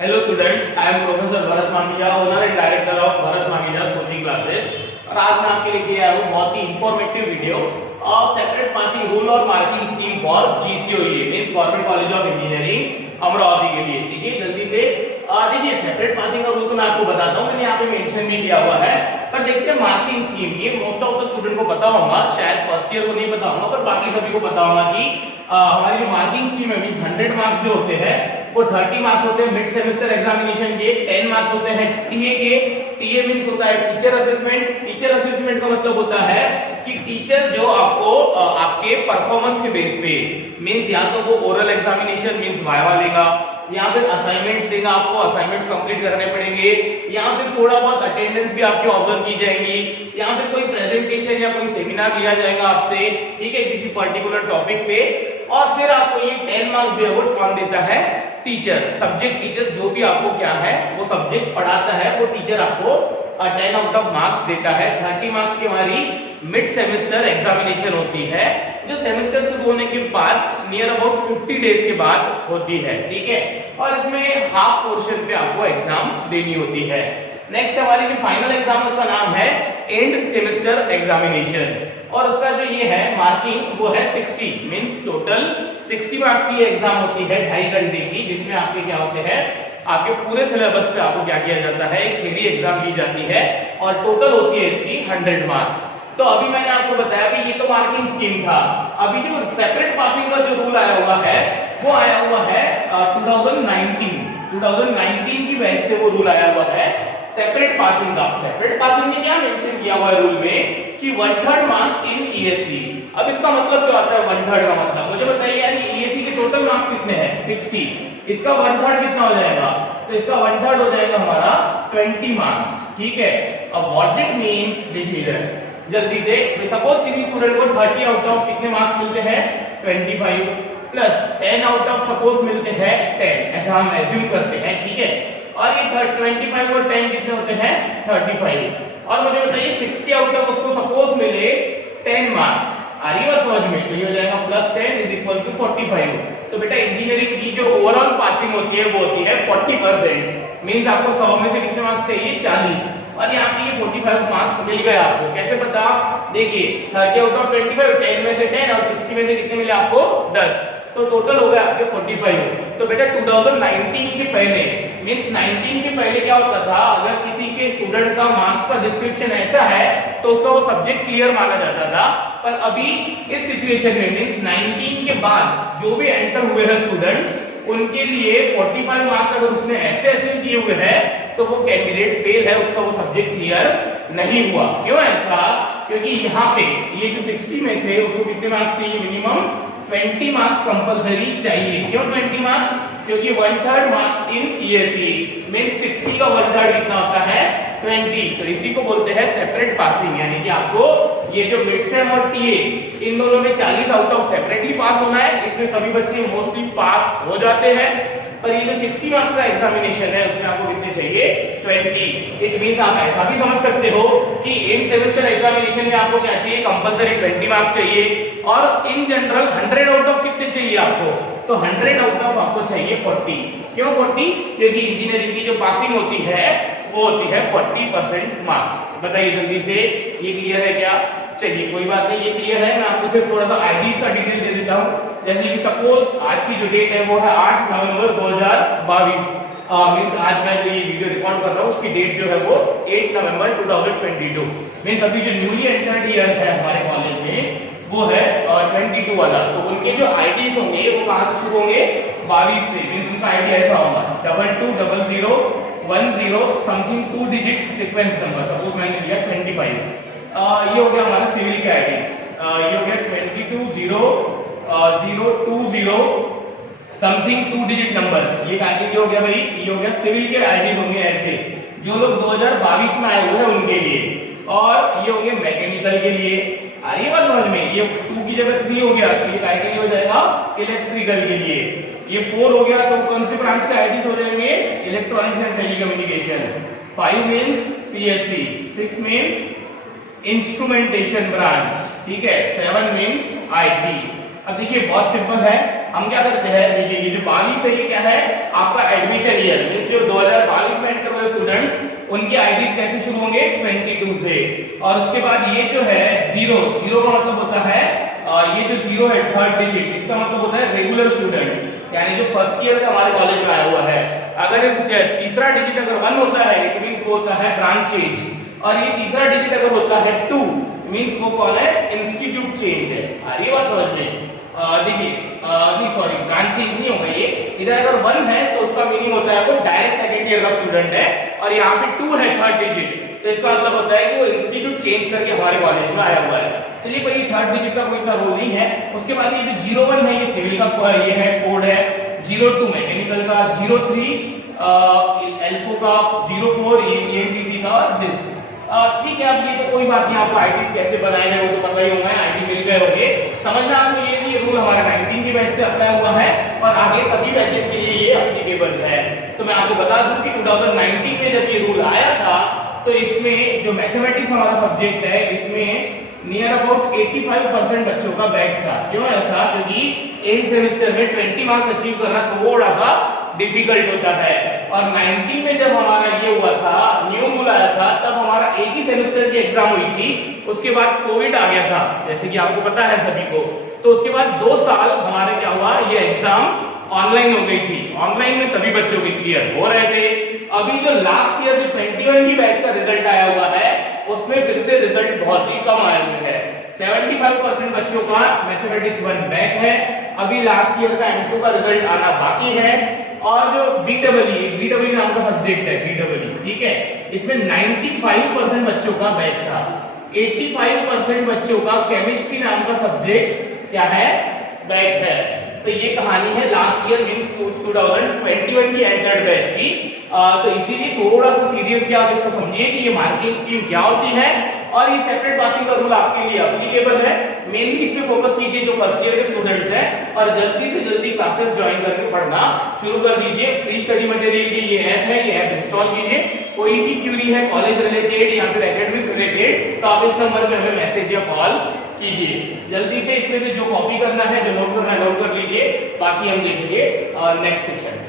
Hello students, I am Professor Bharat Mangija, owner and director of Bharat Mangija's coaching classes। और आज मैं आपके लिए लेके आया हूँ बहुत ही informative video separate passing rule और marking scheme for GCOE means government college of engineering Amravati के लिए। ठीक है, जल्दी से देखिए सेपरेट पासिंग का रूल तो मैं आपको बताता हूँ, मैंने यहाँ पे मेंशन भी किया हुआ है। पर देखते हैं मार्किंग स्कीम, ये मोस्ट ऑफ द स्टूडेंट को पता होगा, शायद फर्स्ट ईयर को नहीं पता होगा पर बाकी सभी को पता होगा कि हमारी जो मार्किंग स्कीम है मींस 100 मार्क्स जो होते हैं वो 30 मार्क्स होते हैं मिड सेमेस्टर एग्जामिनेशन के, 10 मार्क्स होते हैं टीए के। टीए मींस होता है टीचर असेसमेंट। टीचर असेसमेंट का मतलब होता है कि टीचर जो आपको आपके परफॉर्मेंस के बेस पे मींस या तो वो ओरल एग्जामिनेशन मींस वाइवा लेगा, या फिर असाइनमेंट्स देगा, आपको असाइनमेंट्स कंप्लीट करने पड़ेंगे, या फिर थोड़ा बहुत अटेंडेंस भी आपकी ऑब्जर्व की जाएगी, या फिर कोई प्रेजेंटेशन या कोई सेमिनार लिया जाएगा आपसे, ठीक है, किसी पर्टिकुलर टॉपिक पे। और फिर आपको ये 10 मार्क्स जो है वो कौन देता है? टीचर, सब्जेक्ट टीचर जो भी आपको क्या है वो सब्जेक्ट पढ़ाता है वो टीचर आपको 10 आउट ऑफ मार्क्स देता है। 30 मार्क्स की हमारी मिड सेमेस्टर एग्जामिनेशन होती है जो सेमेस्टर शुरू होने के बाद नियर अबाउट 50 डेज के बाद होती है। ठीक है, और इसमें हाफ पोर्शन पे आपको एग्जाम देनी होती है। नेक्स्ट हमारी जो फाइनल एग्जाम उसका नाम है एंड सेमेस्टर एग्जामिनेशन, और उसका जो ये है मार्किंग वो है 60 मींस टोटल 60 मार्क्स की एग्जाम होती है 2.5 घंटे की, जिसमें आपके क्या होते हैं आपके पूरे सिलेबस पे आपको क्या किया जाता है, एक थ्योरी एग्जाम ली जाती है और टोटल होती है इसकी 100 मार्क्स। तो अभी मैंने आपको बताया कि ये तो मार्किंग स्कीम था। अभी जो सेपरेट पासिंग का जो रूल आया हुआ है वो आया हुआ है 2019 की बैच से वो रूल आया हुआ है सेपरेट पासिंग का। सेपरेट पासिंग में क्या मेंशन किया हुआ है रूल में कि 1/3 मार्क्स इन ESE। अब इसका मतलब क्या होता है 1/3 का मतलब? मुझे बताइए यार, ESE के टोटल मार्क्स कितने हैं? 60, इसका 1/3 कितना हो जाएगा? तो इसका 1/3 हो जाएगा हमारा 20 मार्क्स। ठीक है, अब व्हाट इट मींस देखिए जल्दी से, सपोज किसी स्टूडेंट को 30 आउट ऑफ कितने मार्क्स मिलते हैं? 25 प्लस 10 आउट ऑफ सपोज मिलते हैं 10, ऐसा हम एज्यूम करते हैं। ठीक है, और ये 25 और 10 कितने होते हैं? 35। और मुझे बताइए 60 आउट ऑफ उसको सपोज मिले 10 मार्क्स, आ रही बात समझ में? तो ये हो जाएगा प्लस 10 इज इक्वल टू 45। तो बेटा इंजीनियरिंग की जो ओवरऑल पासिंग होती है वो होती है 40%, मींस आपको 100 में से कितने मार्क्स चाहिए? 40, और यहाँ पे ये 45 मार्क्स मिल गए आपको। कैसे पता? देखिए 30 आउट ऑफ 25, 10 में से 10 और 60 में से कितने मिले आपको? 10, तो टोटल हो गया आपके 45। तो बेटा 2019 के पहले मींस 19 के पहले क्या होता था, अगर किसी के स्टूडेंट का मार्क्स का डिस्क्रिप्शन ऐसा है तो उसका वो सब्जेक्ट क्लियर माना जाता था। पर अभी इस सिचुएशन में मींस 19 के बाद जो भी एंटर हुए हैं स्टूडेंट्स उनके लिए 45 मार्क्स अगर उसने ऐसे अचीव किए हुए हैं तो वो कैंडिडेट फेल है, उसका वो सब्जेक्ट क्लियर नहीं हुआ। क्यों ऐसा? क्योंकि यहाँ पे ये जो 60 में से उसको कितने मार्क्स चाहिए? मिनिमम 20 मार्क्स कंपलसरी चाहिए। क्यों 20 मार्क्स? क्योंकि 1/3 मार्क्स इन ESE मींस 60 का 1/3 कितना होता है? 20। तो इसी को बोलते हैं सेपरेट पासिंग, यानी कि आपको ये जो मिड सेम और टीए इन दोनों में 40 आउट ऑफ सेपरेटली पास होना है। इसमें सभी बच्चे मोस्टली पास हो जाते हैं, पर ये जो 60 मार्क्स का एग्जामिनेशन है उसमें आपको कितने चाहिए? 20। इट मींस आप ऐसा भी समझ सकते हो कि एंड सेमेस्टर एग्जामिनेशन में आपको क्या चाहिए? कंपलसरी 20 मार्क्स चाहिए, और इन जनरल 100 आउट ऑफ कितने चाहिए आपको? तो 100 आउट ऑफ आपको चाहिए 40। क्यों 40? क्योंकि इंजीनियरिंग की जो पासिंग होती है वो होती है 40% मार्क्स। बताइए जल्दी से, ये क्लियर है क्या? चलिए कोई बात नहीं, ये क्लियर है। मैं आपको सिर्फ थोड़ा सा आईडीज का डिटेल दे देता हूँ। जैसे कि सपोज आज की जो डेट है वो है 8 नवंबर 2022, मींस आज मैं जो ये वीडियो रिकॉर्ड कर रहा हूँ उसकी डेट जो है वो 8 नवंबर 2022। मींस अभी जो न्यूली एंटर्ड ईयर है हमारे कॉलेज में वो है 22 वाला, तो उनके जो आईडीज होंगे वो कहाँ से शुरू होंगे? 22 से। मींस उनका आईडी ऐसा होगा 220010 something 2 digit sequence number. Suppose मैंने दिया 25, ये हो गया हमारा सिविल के आईडीज, ये हो गया 220020 समथिंग 2 डिजिट नंबर, ये आईडी हो गया भाई, ये हो गया सिविल के आईडीज होंगे ऐसे जो लोग 2022 में आए हुए हैं उनके लिए। और ये हो गया मैकेनिकल के लिए, आ रही है बात समझ में? ये 2 की जगह 3 हो गया तो ये आईडी हो जाएगा इलेक्ट्रिकल के लिए। ये 4 हो गया तो कौन से ब्रांच के आईडीज हो जाएंगे? Electronics and telecommunication. 5 means CSC, 6 means instrumentation branch, ठीक है, 7 मींस IT। अब देखिए बहुत सिंपल है, हम क्या करते हैं, देखिए ये जो 22 है ये क्या है आपका एडमिशन ईयर, मींस जो 2022 में एंटर हुए स्टूडेंट्स उनके आईडीज कैसे शुरू होंगे 22 से। और उसके बाद ये जो है 0 का मतलब होता है ये जो 0 है थर्ड डिजिट, इसका मतलब होता है रेगुलर स्टूडेंट, यानी जो फर्स्ट ईयर से हमारे कॉलेज में आया हुआ है। अगर इस तीसरा डिजिट अगर 1 होता है इट मींस वो होता है ब्रांच चेंज, और ये तीसरा डिजिट अगर होता है 2 मींस वो कौन है इंस्टीट्यूट चेंज है। आ रही बात समझ में? देखिए नहीं सॉरी ब्रांच चेंज नहीं होगा ये, इधर अगर 1 है तो उसका मीनिंग होता है वो डायरेक्ट सेकंड ईयर का स्टूडेंट है, और यहाँ पे 2 है थर्ड डिजिट, तो इसका मतलब होता है कि वो इंस्टीट्यूट चेंज करके हमारे कॉलेज में आया हुआ है। चलिए पर ये थर्ड डिजिट का कोई इतना रोल नहीं है। उसके बाद ये जो 01 है ये सिविल का ये है कोड है, 02 मैकेनिकल का, 03 एल्को का, 04 ईएमटीसी का और दिस। ठीक है, अब ये तो कोई बात नहीं, आपको आईडीज कैसे बनाए गए वो तो पता ही होगा, आईडी मिल गए होंगे। समझना आपको ये भी रूल हमारा 19 के बैच से अप्लाई हुआ है और आगे सभी बैचेस के लिए ये एप्लीकेबल है। तो मैं आपको बता दूं कि 2019 में जब ये रूल आया था तो इसमें जो मैथमेटिक्स हमारा सब्जेक्ट है इसमें नियर अबाउट 85% बच्चों का बैक था। क्यों ऐसा? क्योंकि एक सेमेस्टर में 20 मार्क्स अचीव करना थोड़ा सा डिफिकल्ट होता है। और 19 में जब हमारा ये हुआ था, न्यू रूल आया था, तब हमारा एक ही सेमेस्टर की एग्जाम हुई थी, उसके बाद कोविड आ गया था जैसे कि आपको पता है सभी को। तो उसके बाद 2 साल हमारे क्या हुआ, ये एग्जाम ऑनलाइन हो गई थी। ऑनलाइन में सभी बच्चों के क्लियर हो रहे थे। अभी जो लास्ट ईयर जो 21 की बैच का रिजल्ट आया हुआ है उसमें फिर से रिजल्ट बहुत ही कम आए हुए हैं। 75% बच्चों का मैथमेटिक्स 1 बैक है। अभी लास्ट ईयर का एमसीक्यू का रिजल्ट आना बाकी है। और जो बीडब्ल्यू नाम का सब्जेक्ट है बीडब्ल्यू, ठीक है, इसमें 95% बच्चों का बैक था। 85% बच्चों का केमिस्ट्री नाम का सब्जेक्ट क्या है बैक है। तो ये कहानी है लास्ट ईयर मींस 2021 की एंटर्ड बैच की। तो इसीलिए थोड़ा सा सीरियसली आप इसको समझिए कि ये मार्किंग स्कीम क्या होती है और ये सेपरेट पासिंग का रूल आपके लिए एप्लीकेबल है। मेनली इस पे फोकस कीजिए जो फर्स्ट ईयर के स्टूडेंट्स हैं और जल्दी से जल्दी क्लासेस ज्वाइन करके पढ़ना शुरू कर दीजिए। फ्री स्टडी मटेरियल की ये ऐप है, ये ऐप इंस्टॉल कीजिए। कोई भी क्वेरी है कॉलेज रिलेटेड या फिर एकेडमिक्स रिलेटेड तो आप इस नंबर पे हमें मैसेज या कॉल कीजिए। जल्दी से इसमें से जो कॉपी करना है, जो नोट करना है नोट कर लीजिए। बाकी हम देखेंगे नेक्स्ट सेशन।